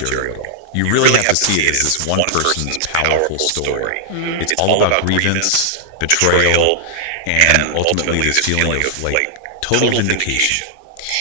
material at all. You really have to see it as this one person's powerful story. It's all about grievance, betrayal, and ultimately this feeling of like total vindication.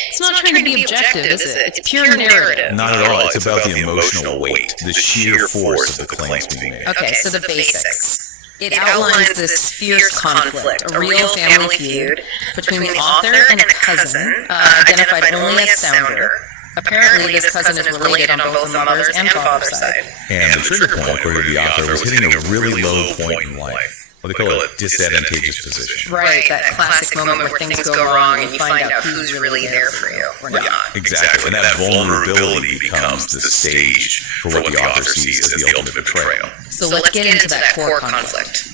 It's not trying to be objective, is it? It's pure narrative. Not at all. It's about the emotional weight, the sheer force of the claims being made. Okay, so the basics. It outlines this fierce conflict, a real family feud between the author and a cousin, identified only as Sounder. Apparently, this cousin is related on both the mother's and father's side. And the trigger point, according to the author, was hitting a really low point in life. What they call a disadvantageous position. Right, that classic moment where things go wrong and you find out who's really there for you or not. Exactly, and that vulnerability becomes the stage for what the author sees as the ultimate betrayal. So let's get into that core conflict.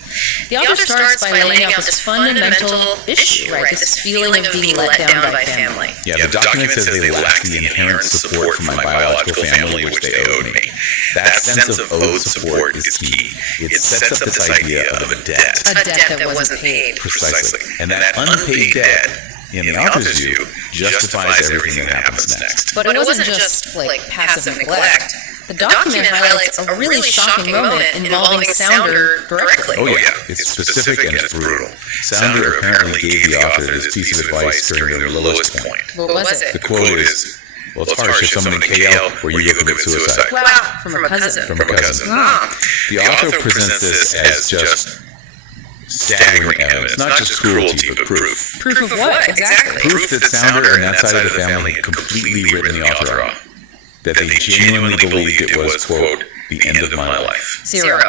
The author starts by laying out this fundamental issue, right? This feeling of being let down by family. Yeah, the document says they lack the inherent support from my biological family, which they owed me. That sense of owed support is key. It sets up this idea of a debt. A debt that wasn't paid. Precisely. And that unpaid debt, in the author's view, justifies everything that happens next. But it wasn't just like passive neglect. The document highlights a really shocking moment involving Sounder directly. Oh yeah, it's specific and it's brutal. Sounder apparently gave the author this piece of advice during their lowest point. What was it? The quote is, well, it's harsh if someone in KL where you go commit suicide. Wow, from a cousin. From a cousin. The author presents this as just staggering evidence, not just cruelty, but proof. Proof of what, exactly? Proof that Sounder and that side of the family had completely written the author off. That they genuinely believed it was, quote, the end of my life. Zero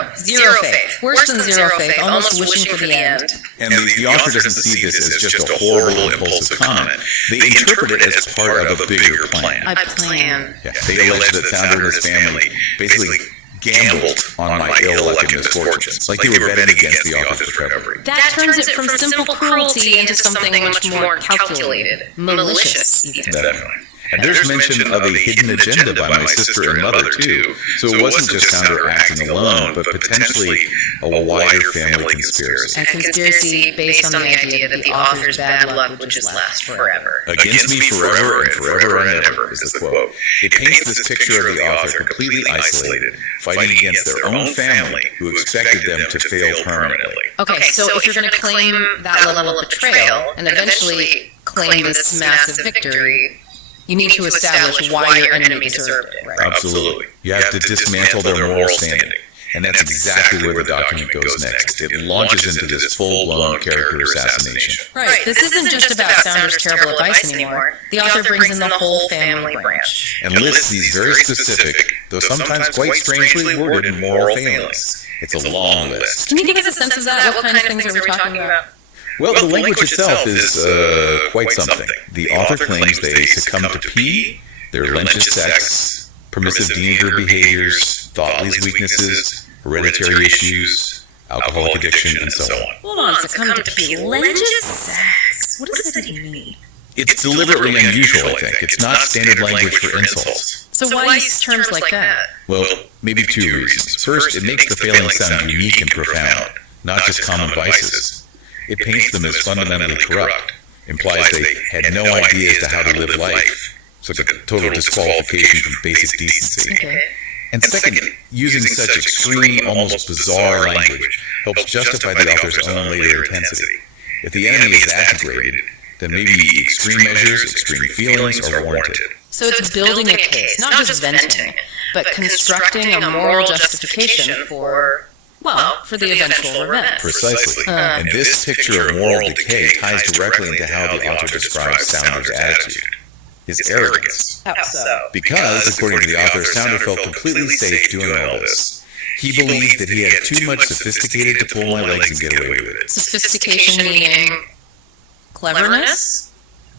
faith. Worse than zero faith, almost wishing for the end. And the author doesn't see this as just a horrible, impulsive comment. They interpret it as part of a bigger plan. A plan. Yeah, they allege that Sounder and his family basically gambled on my ill-luck and misfortunes, like they were betting against the author's recovery. That turns it from simple cruelty into something much more calculated, malicious even. Definitely. And there's mention of a hidden agenda by my sister and mother, too. So it wasn't just Sounder acting alone, but potentially a wider family conspiracy. A conspiracy based on the idea that the author's bad luck would just last forever. Against me forever and forever and ever is the quote. It paints this picture of the author completely isolated, fighting against their own family who expected them to fail permanently. Okay, so if you're going to claim that level of betrayal and eventually claim this massive victory, you need to establish why your enemy deserved it, right? Absolutely. You have to dismantle their moral standing. And that's exactly where the document goes next. It launches into this full-blown character assassination. Right. This isn't just about Sounders' terrible advice anymore. The author brings in the whole family branch. And lists these very specific, though sometimes quite strangely worded, moral failings. It's a long list. Can you give us a sense of that? What kind of things are we talking about? Well, the language itself is quite something. The author claims they succumb to pee, their lynch's sex, permissive teenager behaviors, thoughtless weaknesses, hereditary issues, alcoholic addiction, and so on. Hold on, succumb to pee. Lynch's sex? What does that even mean? It's deliberately unusual, I think. It's not standard language for insults. So why use terms like that? Well, maybe two reasons. First, it makes the failing sound unique and profound, not just common vices. It paints them as fundamentally corrupt, implies they had no idea as to how to live life. So it's a total disqualification from basic decency. Okay. And second, using such extreme, almost bizarre language helps justify the author's own later intensity. If the enemy is that degraded, then maybe extreme measures, extreme feelings are warranted. So it's building a case, not just venting, but constructing a moral justification for the eventual event. Precisely. And this picture of moral decay ties directly into how the author describes Sounders' attitude. His arrogance. How so? Because, according to the author, Sounder felt completely safe doing all this. He believed that he had too much sophisticated to pull my legs and get away with it. Sophistication meaning cleverness?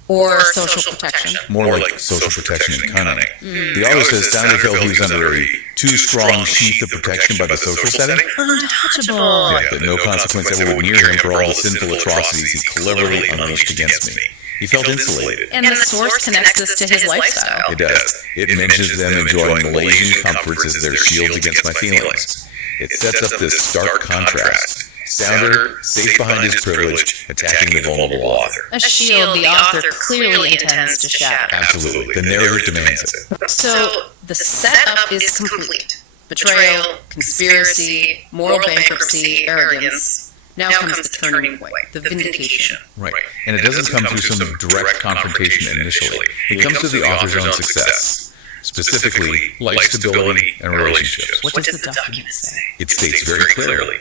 Or social protection? More like social protection and cunning. The author says Sounder felt he was under a too strong sheath of protection by the social setting. Untouchable. Yeah, that no consequence ever would near him for all the sinful atrocities he cleverly unleashed against me. He felt insulated. And the source connects this to his lifestyle. It does. It mentions them enjoying Malaysian comforts as their shields against my feelings. It sets up this stark contrast. Sounder, safe behind his privilege, attacking the vulnerable author. A shield the author clearly intends to shatter. Absolutely. The narrative demands it. So the setup is complete. Betrayal, conspiracy, moral bankruptcy, arrogance. Now comes the turning point, the vindication. Right. And it doesn't come through some direct confrontation initially. It comes through the author's own success, specifically life stability and relationships. What does the document say? It states very clearly,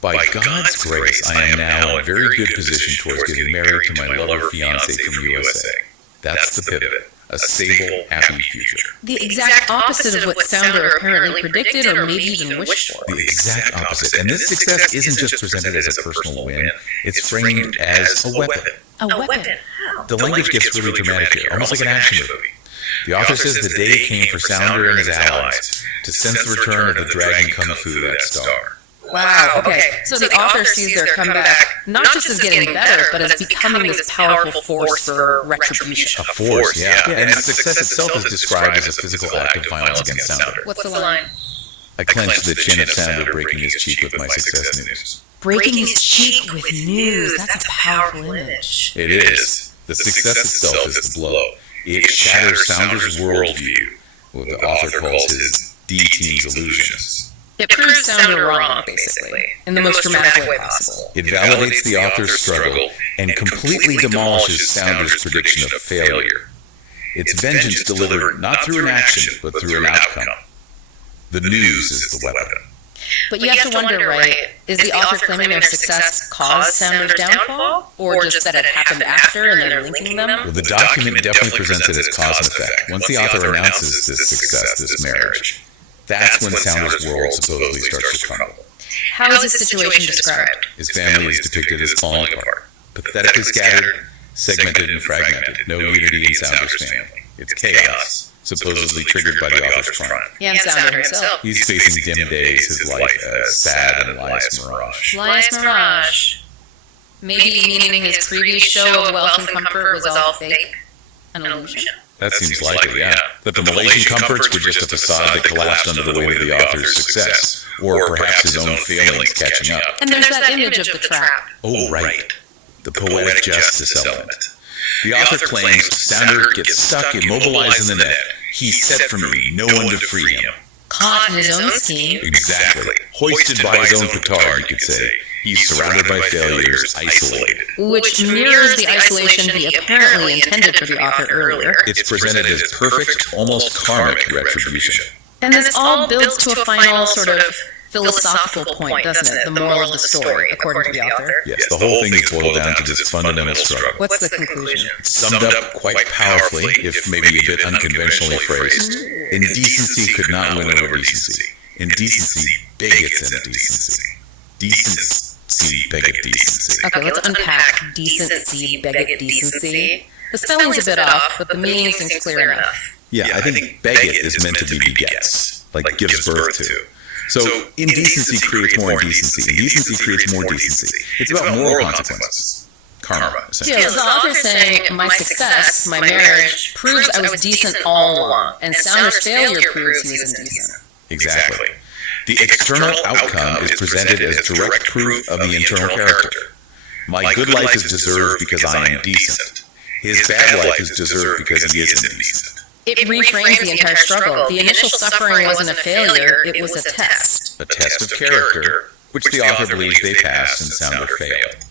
by God's grace, I am now in a very good position towards getting married to my lover fiancé from USA. That's the pivot. A stable, happy future. The exact opposite of what Sounder apparently predicted or maybe even wished for. The exact opposite. And this success isn't just presented as a personal win, it's framed as a weapon. A weapon? How? The language gets really dramatic here, almost like an action movie. The author says the day came for Sounder and his allies to sense the return of the dragon kung fu that star. Wow, okay. So the author sees their comeback not just as getting better, but as becoming this powerful force for retribution. A force, yeah. And its success itself is described as a physical act of violence against Sounder. What's the line? I clenched the chin of Sounder, breaking his cheek with my success news. Breaking his cheek with news. That's a powerful image. It is. The success itself is the blow. It shatters Sounder's worldview, what the author calls his D-team's illusions. It proves Sounder wrong, basically, in the most dramatic way possible. It validates the author's struggle and completely demolishes Sounder's prediction of failure. It's vengeance delivered not through an action, but through an outcome. The news is the weapon. But you have to wonder, right, is the author claiming their success caused Sounder's downfall? Or just that it happened after and they're linking them? Well, the document definitely presents it as cause and effect. Once the author announces this success, this marriage, that's when Sounder's world supposedly starts to crumble. How is this situation described? His family is depicted as falling apart, pathetically scattered, segmented and fragmented. No unity in Sounder's family. It's chaos, supposedly triggered by the author's crime. Yeah, and Sounder himself. He's facing dim days, his life as sad and lies mirage. Lies mirage. Maybe meaning his previous show of wealth and comfort was all fake? An illusion? That seems likely, yeah. That the Malaysian comforts were just a facade that collapsed under the weight of the author's success, or perhaps his own failings catching up. And there's that image of the trap. Oh, right. The poetic justice element. The author claims Sounder gets stuck, immobilized in the net. He's set for me, no one to free him. Caught in his own scheme. Exactly. Hoisted by his own petard, you could say. He's surrounded by failures, isolated. Which mirrors the isolation he apparently intended for the author earlier. It's presented as perfect, almost karmic retribution. And this all builds to a final sort of philosophical point, doesn't it? The moral of the story, according to the author. Yes, the whole thing is boiled down to this fundamental struggle. What's the conclusion? It's summed up quite powerfully, if maybe a bit unconventionally phrased. Indecency could not win over decency. Indecency beggets indecency. Decency beget decency. Okay, let's unpack decency, beget decency. The spelling's a bit off, but the meaning seems clear enough. Yeah, I think beget is meant to be begets, like gives birth to. So indecency creates more indecency. Indecency creates more decency. It's about moral consequences. Karma, essentially. Yeah, the author's saying, my success, my marriage, proves I was decent all along, and Sounder's failure proves he was indecent. Exactly. The external outcome is presented as direct proof of the internal character. My good life is deserved because I am decent. His bad life is deserved because he is indecent. It reframes the entire struggle. The initial suffering wasn't a failure, it was a test. A test of character, which the author believes they passed and Sounder failed.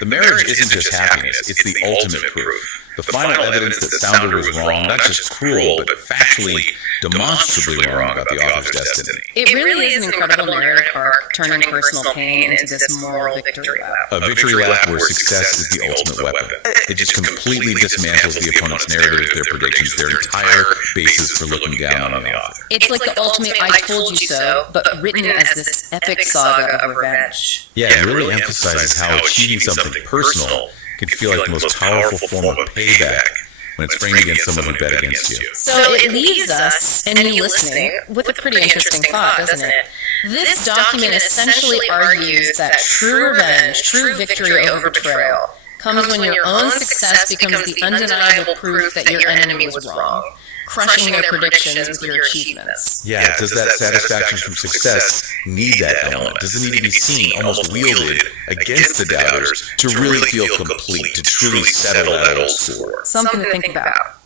The marriage isn't just happiness, it's the ultimate proof. The final evidence that Sounder was wrong, not just cruel, but factually, demonstrably wrong about the author's destiny. It really is an incredible narrative arc, turning personal pain into this moral victory lap. A victory lap where success is the ultimate weapon. It just completely dismantles the opponent's narrative, their predictions, their entire basis for looking down on the author. It's like the ultimate I told you so, but written as this epic saga of revenge. Yeah, it really emphasizes how achieving something personal can feel like the most powerful form of payback when it's framed against someone who bet against you. So it leaves us, and you listening, with a pretty interesting thought, doesn't it? This document essentially argues that true revenge, true victory over betrayal, comes when your own success becomes the undeniable proof that your enemy was wrong. crushing their predictions with your achievements. Yeah, does that satisfaction from success need that element? Does it need to be seen, almost wielded against the doubters to really feel complete, to truly settle that old score? Something to think about.